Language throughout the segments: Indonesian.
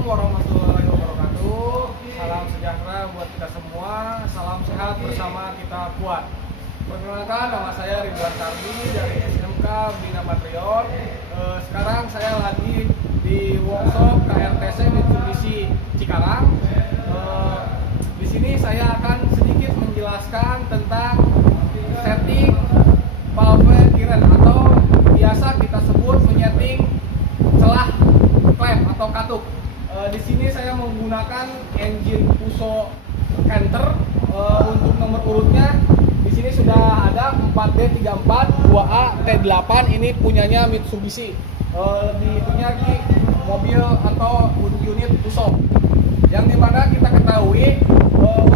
Assalamualaikum warahmatullahi wabarakatuh. Salam sejahtera buat kita semua. Salam sehat bersama kita kuat. Perkenalkan, nama saya Ridwan Tardi dari SMK Bina Patriot. Sekarang saya lagi di workshop KRTC Mitsubishi Cikarang. Di sini saya akan sedikit menjelaskan tentang setting valve clearance atau biasa kita sebut menyeting celah klep atau katup. Di sini saya menggunakan engine Fuso Canter. Untuk nomor urutnya di sini sudah ada 4D34 2A T8. Ini punyanya Mitsubishi. Lebih itunya di mobil atau unit Fuso. Yang dimana kita ketahui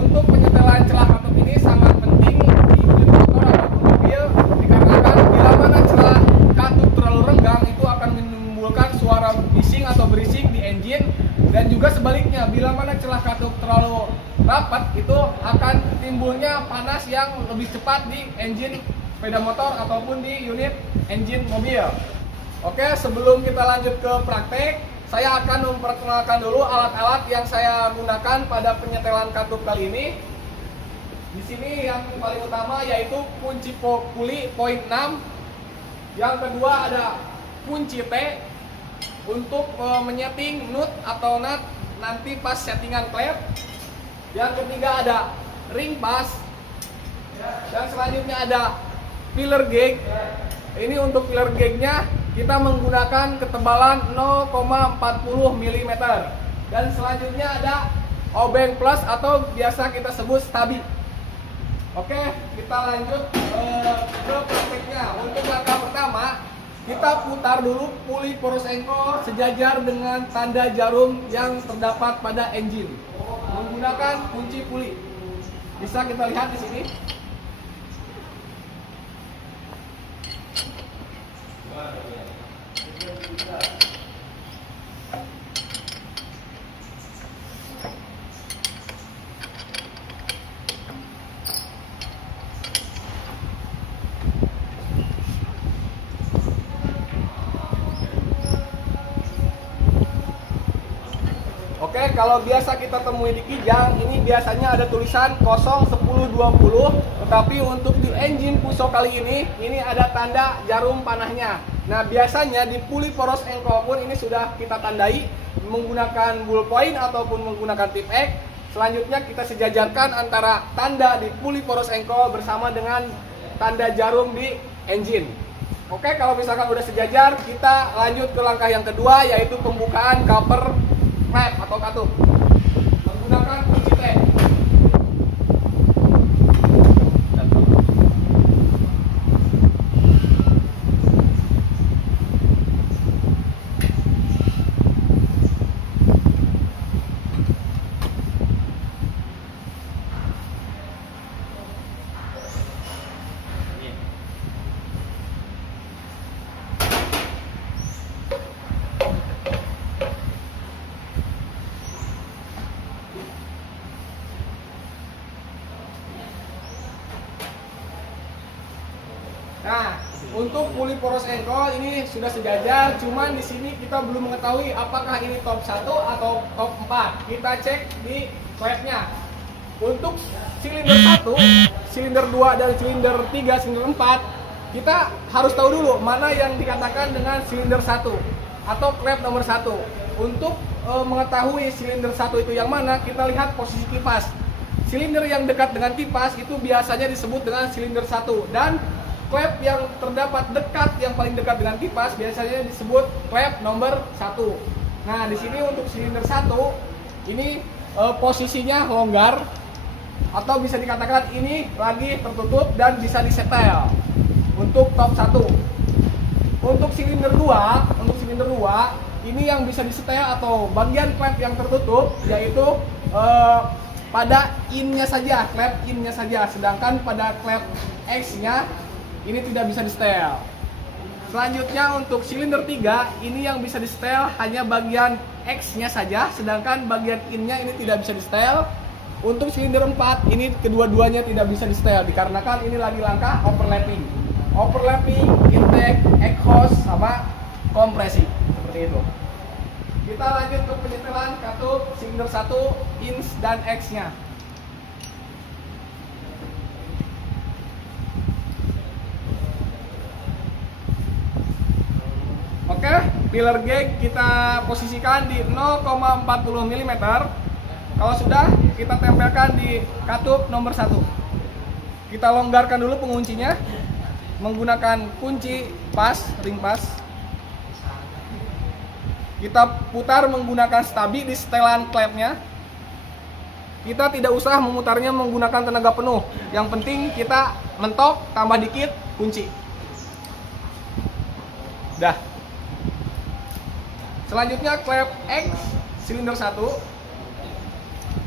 untuk penyetelan celah katup ini sangat penting di unit motor ataupun mobil, dikarenakan bila mana celah katup terlalu renggang itu akan menimbulkan suara bising atau berisik di engine, dan juga sebaliknya bila mana celah katup terlalu rapat itu akan timbulnya panas yang lebih cepat di engine sepeda motor ataupun di unit engine mobil. Oke, sebelum kita lanjut ke praktek, saya akan memperkenalkan dulu alat-alat yang saya gunakan pada penyetelan katup kali ini. Di sini yang paling utama yaitu kunci puli poin 6. Yang kedua ada kunci T untuk menyeting nut atau nut nanti pas settingan klep. Yang ketiga ada ring pas. Dan selanjutnya ada filler gauge. Ini untuk filler gauge-nya kita menggunakan ketebalan 0,40 mm. Dan selanjutnya ada obeng plus atau biasa kita sebut stabi. Oke, kita lanjut ke prakteknya. Untuk langkah pertama, kita putar dulu puli poros engkol sejajar dengan tanda jarum yang terdapat pada engine menggunakan kunci puli. Bisa kita lihat di sini. Oke, kalau biasa kita temui di kijang, ini biasanya ada tulisan 01020, tetapi untuk di engine Fuso kali ini ada tanda jarum panahnya. Nah, biasanya di puli poros engkol pun ini sudah kita tandai menggunakan ballpoint ataupun menggunakan tip X. Selanjutnya kita sejajarkan antara tanda di puli poros engkol bersama dengan tanda jarum di engine. Oke, kalau misalkan udah sejajar, kita lanjut ke langkah yang kedua yaitu pembukaan cover klep atau katup menggunakan kunci T. Nah, untuk puli poros engkol ini sudah sejajar, cuman di sini kita belum mengetahui apakah ini top 1 atau top 4. Kita cek di klepnya. Untuk silinder 1, silinder 2 dan silinder 3, silinder 4, kita harus tahu dulu mana yang dikatakan dengan silinder 1 atau klep nomor 1. Untuk mengetahui silinder 1 itu yang mana, kita lihat posisi kipas. Silinder yang dekat dengan kipas itu biasanya disebut dengan silinder 1, dan klep yang terdapat yang paling dekat dengan kipas biasanya disebut klep nomor 1. Nah, di sini untuk silinder 1 ini posisinya longgar atau bisa dikatakan ini lagi tertutup dan bisa disetel untuk top 1. Untuk silinder 2 ini yang bisa disetel atau bagian klep yang tertutup yaitu pada in-nya saja, klep in-nya saja, sedangkan pada klep X-nya ini tidak bisa disetel. Selanjutnya untuk silinder 3 ini yang bisa disetel hanya bagian X-nya saja, sedangkan bagian in-nya ini tidak bisa disetel. Untuk silinder 4 ini kedua-duanya tidak bisa disetel dikarenakan ini lagi langkah overlapping. Overlapping, intake, exhaust sama kompresi seperti itu. Kita lanjut ke penyetelan silinder 1 ins dan X-nya. Oke, pillar gauge kita posisikan di 0,40 mm. Kalau sudah, kita tempelkan di katup nomor 1. Kita longgarkan dulu penguncinya menggunakan kunci pas, ring pas. Kita putar menggunakan stabi di setelan klepnya. Kita tidak usah memutarnya menggunakan tenaga penuh. Yang penting kita mentok, tambah dikit, kunci. Dah. Selanjutnya klep X silinder 1.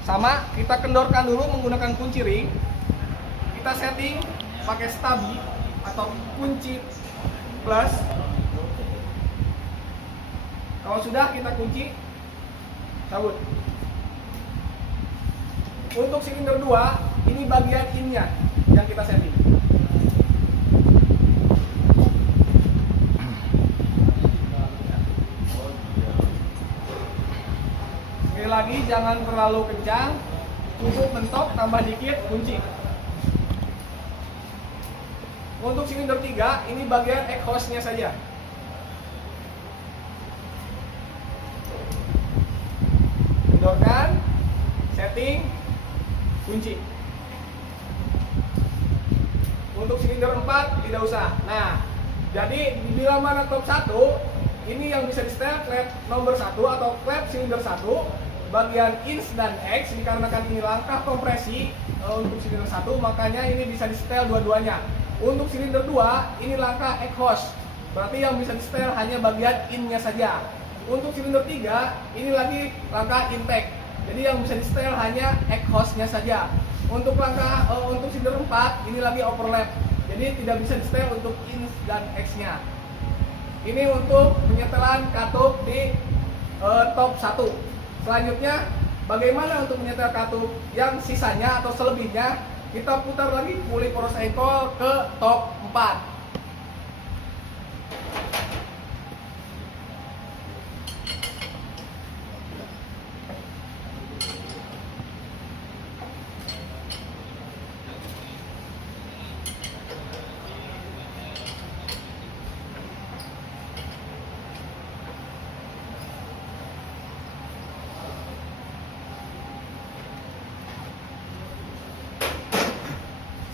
Sama, kita kendorkan dulu menggunakan kunci ring. Kita setting pakai stabi atau kunci plus. Kalau sudah, kita kunci, cabut. Untuk silinder 2, ini bagian in-nya yang kita setting. Sekali lagi, jangan terlalu kencang, cukup mentok, tambah dikit, kunci. Untuk silinder 3, ini bagian exhaust-nya saja. Kendorkan, setting, kunci. Untuk silinder 4 tidak usah. Nah, jadi bila mana top 1, ini yang bisa di setel klep nomor 1 atau klep silinder 1 bagian ins dan X, dikarenakan ini langkah kompresi untuk silinder 1, makanya ini bisa di setel dua-duanya. Untuk silinder 2, ini langkah exhaust. Berarti yang bisa di setel hanya bagian in-nya saja. Untuk silinder 3, ini lagi langkah intake. Jadi yang bisa di-setel hanya exhaust-nya saja. Untuk langkah untuk silinder 4, ini lagi overlap. Jadi tidak bisa di-setel untuk ins dan X-nya. Ini untuk penyetelan katup di top 1. Selanjutnya, bagaimana untuk menyetel katup yang sisanya atau selebihnya? Kita putar lagi puli poros ankle ke top 4.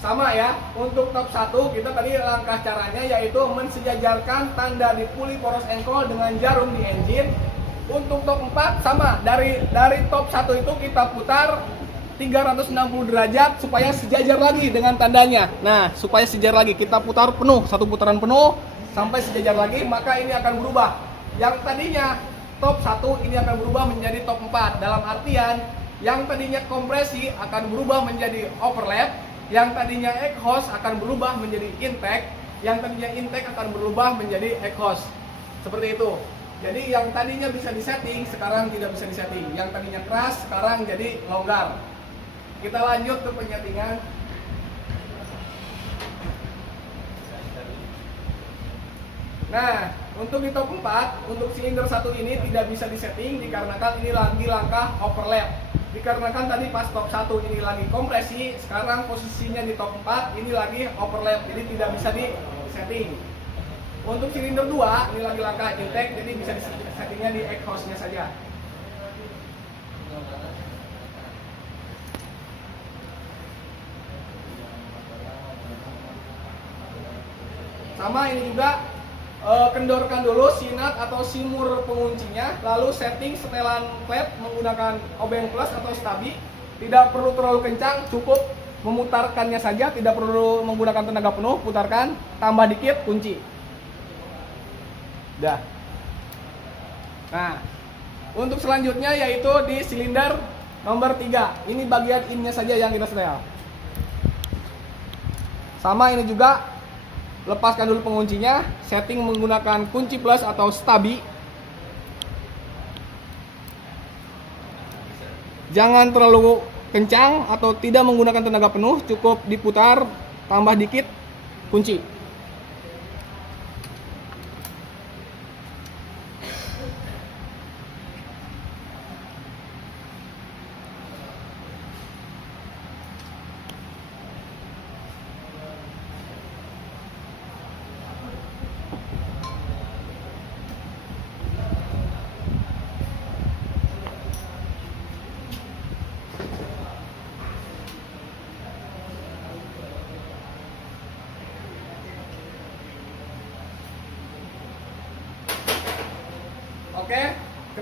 Sama ya, untuk top 1 kita tadi langkah caranya yaitu mensejajarkan tanda di puli poros ankle dengan jarum di engine. Untuk top 4 sama, dari top 1 itu kita putar 360 derajat supaya sejajar lagi dengan tandanya. Nah, supaya sejajar lagi kita putar penuh, satu putaran penuh sampai sejajar lagi, maka ini akan berubah. Yang tadinya top 1 ini akan berubah menjadi top 4. Dalam artian yang tadinya kompresi akan berubah menjadi overlap. Yang tadinya exhaust akan berubah menjadi intake, yang tadinya intake akan berubah menjadi exhaust. Seperti itu. Jadi yang tadinya bisa disetting, sekarang tidak bisa disetting. Yang tadinya keras, sekarang jadi longgar. Kita lanjut ke penyetingan. Nah, untuk di top 4, untuk silinder 1 ini tidak bisa disetting dikarenakan ini lagi langkah overlap. Dikarenakan tadi pas top 1 ini lagi kompresi, sekarang posisinya di top 4 ini lagi overlap, jadi tidak bisa di setting. Untuk silinder 2 ini lagi langkah intake, jadi bisa di settingnya di exhaust-nya saja. Sama ini juga kendorkan dulu sinat atau simur penguncinya, lalu setting setelan klep menggunakan obeng plus atau stabi. Tidak perlu terlalu kencang, cukup memutarkannya saja, tidak perlu menggunakan tenaga penuh, putarkan, tambah dikit, kunci. Dah. Nah, untuk selanjutnya yaitu di silinder nomor 3. Ini bagian in-nya saja yang kita setel. Sama ini juga, lepaskan dulu penguncinya, setting menggunakan kunci plus atau stabi. Jangan terlalu kencang atau tidak menggunakan tenaga penuh, cukup diputar, tambah dikit, kunci.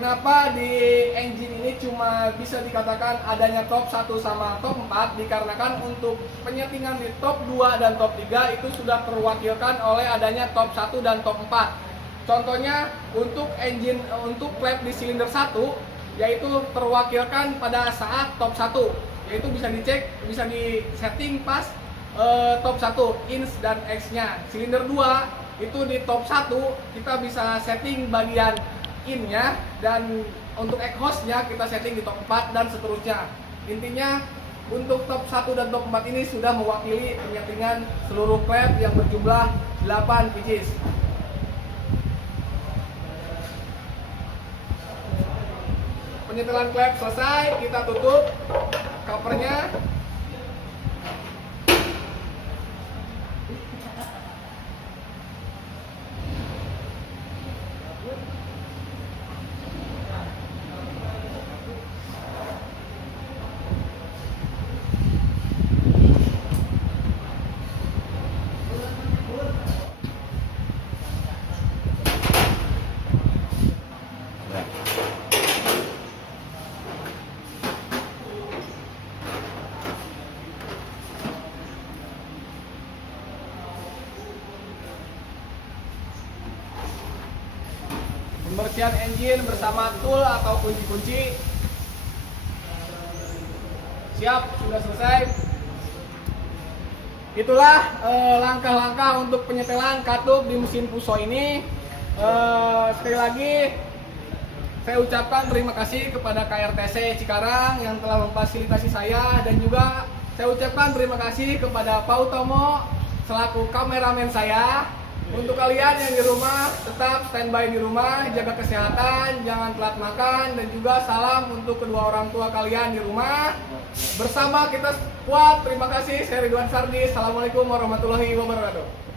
Kenapa di engine ini cuma bisa dikatakan adanya top 1 sama top 4? Dikarenakan untuk penyetingan di top 2 dan top 3 itu sudah terwakilkan oleh adanya top 1 dan top 4. Contohnya untuk engine, untuk klep di silinder 1 yaitu terwakilkan pada saat top 1, yaitu bisa dicek, bisa disetting pas top 1 ins dan X nya. Silinder 2 itu di top 1 kita bisa setting bagian in-nya, dan untuk exhaust-nya kita setting di top 4 dan seterusnya. Intinya untuk top 1 dan top 4 ini sudah mewakili penyetingan seluruh klep yang berjumlah 8 pieces. Penyetelan klep selesai, kita tutup covernya. Pembersihan engine bersama tool atau kunci-kunci siap, sudah selesai. Itulah langkah-langkah untuk penyetelan katup di mesin Fuso ini. Sekali lagi saya ucapkan terima kasih kepada KRTC Cikarang yang telah memfasilitasi saya, dan juga saya ucapkan terima kasih kepada Pak Utomo selaku kameramen saya. Untuk kalian yang di rumah, tetap standby di rumah, jaga kesehatan, jangan telat makan, dan juga salam untuk kedua orang tua kalian di rumah. Bersama kita kuat. Terima kasih. Saya Ridwan Sardi. Assalamualaikum warahmatullahi wabarakatuh.